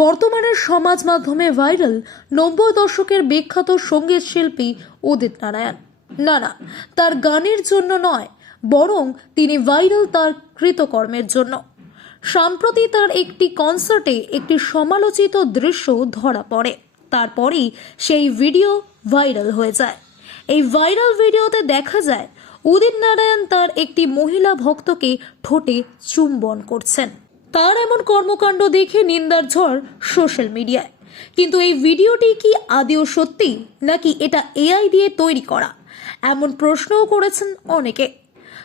বর্তমানের সমাজ মাধ্যমে ভাইরাল 90 দশকের বিখ্যাত সঙ্গীত শিল্পী উদিত নারায়ণ। না, তার গানের জন্য নয়, বরং তিনি ভাইরাল তার কৃতকর্মের জন্য। সম্প্রতি তার একটি কনসার্টে একটি সমালোচিত দৃশ্য ধরা পড়ে, তারপরেই সেই ভিডিও ভাইরাল হয়ে যায়। এই ভাইরাল ভিডিওতে দেখা যায় উদিত নারায়ণ তার একটি মহিলা ভক্তকে ঠোঁটে চুম্বন করছেন। তার এমন কর্মকাণ্ড দেখে নিন্দার ঝড় সোশ্যাল মিডিয়ায়। কিন্তু এই ভিডিওটি কি আদৌ সত্যি, নাকি এটা এআই দিয়ে তৈরি করা, এমন প্রশ্নও করেছেন অনেকে।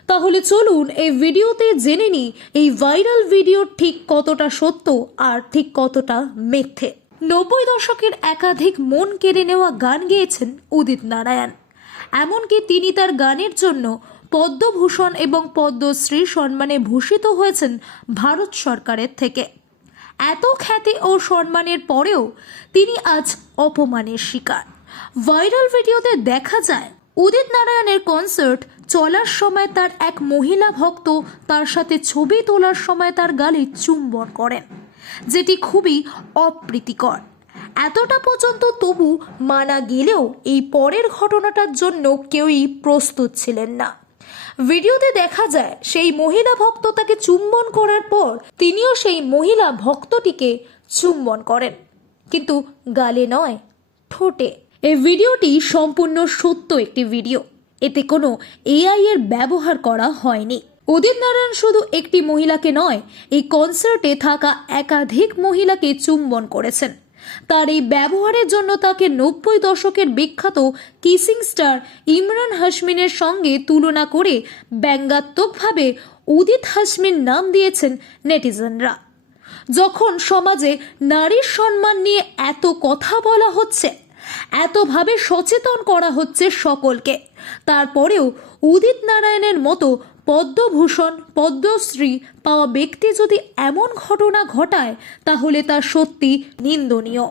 তাহলে চলুন এই ভিডিওতে জেনে নিই এই ভাইরাল ভিডিও ঠিক কতটা সত্য আর ঠিক কতটা মিথ্যে। 90 দশকের একাধিক মন কেড়ে নেওয়া গান গেয়েছেন উদিত নারায়ণ। এমনকি তিনি তার গানের জন্য পদ্মভূষণ এবং পদ্মশ্রী সম্মানে ভূষিত হয়েছেন ভারত সরকারের থেকে। এত খ্যাতি ও সম্মানের পরেও তিনি আজ অপমানের শিকার। ভাইরাল ভিডিওতে দেখা যায় উদিত নারায়ণের কনসার্ট চলার সময় তার এক মহিলা ভক্ত তার সাথে ছবি তোলার সময় তার গালে চুম্বন করেন, যেটি খুবই অপ্রীতিকর। এতটা পর্যন্ত তবু মানা গেলেও এই পরের ঘটনাটার জন্য কেউই প্রস্তুত ছিলেন না। ভিডিওতে দেখা যায় সেই মহিলা ভক্ত তাকে চুম্বন করার পর তিনিও সেই মহিলা ভক্তটিকে চুম্বন করেন, কিন্তু গালে নয়, ঠোঁটে। এই ভিডিওটি সম্পূর্ণ সত্য একটি ভিডিও, এতে কোনো এআই এর ব্যবহার করা হয়নি। উদিত নারায়ণ শুধু একটি মহিলাকে নয়, এই কনসার্টে থাকা একাধিক মহিলাকে চুম্বন করেছেন। তার এই ব্যবহারের জন্য তাকে 90 দশকের বিখ্যাত কিসিং স্টার ইমরান হাশমিনের সঙ্গে তুলনা করে ব্যঙ্গাত্মকভাবে উদিত হাশমিন নাম দিয়েছেন নেটিজেনরা। যখন সমাজে নারীর সম্মান নিয়ে এত কথা বলা হচ্ছে, এতভাবে সচেতন করা হচ্ছে সকলকে, তারপরেও উদিত নারায়ণের মতো পদ্মভূষণ পদ্মশ্রী পাওয়া ব্যক্তি যদি এমন ঘটনা ঘটায়, তাহলে তা সত্যি নিন্দনীয়।